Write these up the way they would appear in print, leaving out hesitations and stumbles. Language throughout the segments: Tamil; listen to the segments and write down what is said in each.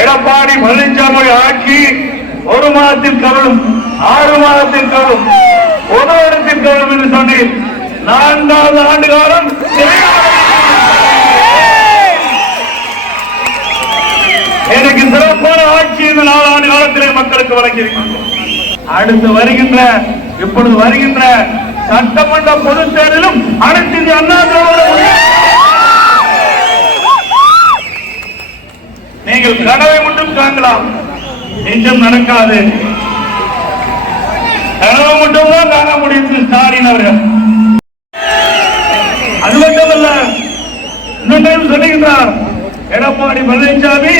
எடப்பாடி பழனிசாமி ஆட்சி 1 மாதத்தில் கவலும் 6 மாதத்தில் கவலும் 1 வருடத்தில் கவலும் என்று சொன்னேன். 4வது ஆண்டு காலம் எனக்கு சிறப்பான ஆட்சி இந்த 4 ஆண்டு காலத்திலே மக்களுக்கு வழங்கியிருக்கின்றோம். அடுத்து வருகின்ற இப்பொழுது வருகின்ற சட்டமன்ற பொதுத் தேர்தலும் அனைத்து இந்திய அண்ணா திராவிட நீங்கள் கனவை மட்டும் காணலாம், நிஜம் நடக்காது. கனவு மட்டும் தான் காண முடியும் ஸ்டாலின் அவர்கள். அது மட்டுமல்ல, இன்னொன்றையும் சொல்லுகின்றார், எடப்பாடி பழனிசாமி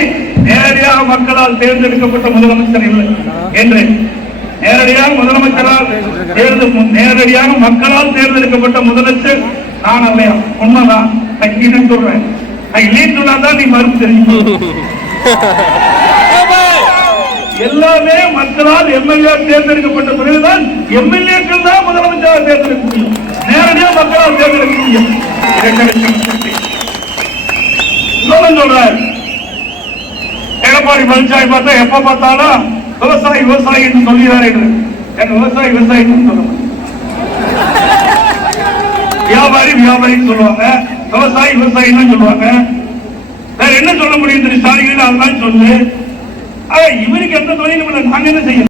நேரடியாக மக்களால் தேர்ந்தெடுக்கப்பட்ட முதலமைச்சர் இல்லை என்று. நேரடியாக முதலமைச்சரால் நேரடியாக மக்களால் தேர்ந்தெடுக்கப்பட்ட முதலமைச்சர் நான் இல்லையா? உண்மைதான். நான் சொல்றேன், இல்லைன்னு சொன்னாதான் நீ மறுப்பு தெரியும். எல்லாமே மக்களால் எம்எல்ஏ தேர்ந்தெடுக்கப்பட்ட பிறகுதான் எம்எல்ஏக்கள் தான் முதலமைச்சராக தேர்ந்தெடுக்க முடியும். நேரடியாக மக்களால் தேர்ந்தெடுக்க முடியும். சொல்றார் எடப்பாடி பழனிசாமி பார்த்தா எப்ப பார்த்தாலும் விவசாயி விவசாயி என்று சொல்கிறார் என்று. என் விவசாயி விவசாயி சொல்ல வியாபாரி வியாபாரின்னு சொல்லுவாங்க, விவசாயி விவசாயின்னு சொல்லுவாங்க. வேற என்ன சொல்ல முடியும்? ஸ்டாலின் அதெல்லாம் சொல்லு. இவருக்கு எந்த தொழிலும் இல்லை, நாங்க என்ன செய்ய?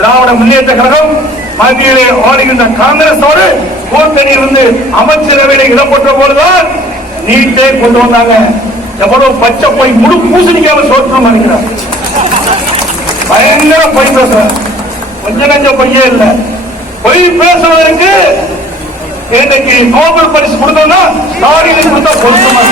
திராவிட முன்னேற்ற கழகம் மத்தியிலே ஆளுகின்ற காங்கிரஸோடு கூட்டணி இருந்து அமைச்சரவையில் இடம்பெற்ற போதுதான் நீட்டை கொண்டு வந்தாங்க. எவ்வளவு பச்சை போய் முழு பூசணிக்காம சோற்றம் அளிக்கிறார். பயங்கர பொய் பேசுறார். கொஞ்ச நஞ்ச பொய்யே இல்ல. பொய் பேசுவதற்கு இன்னைக்கு நோபல் பரிசு கொடுத்தோம்னா ஸ்டாலினுக்கு கொடுத்தா பொருத்தமா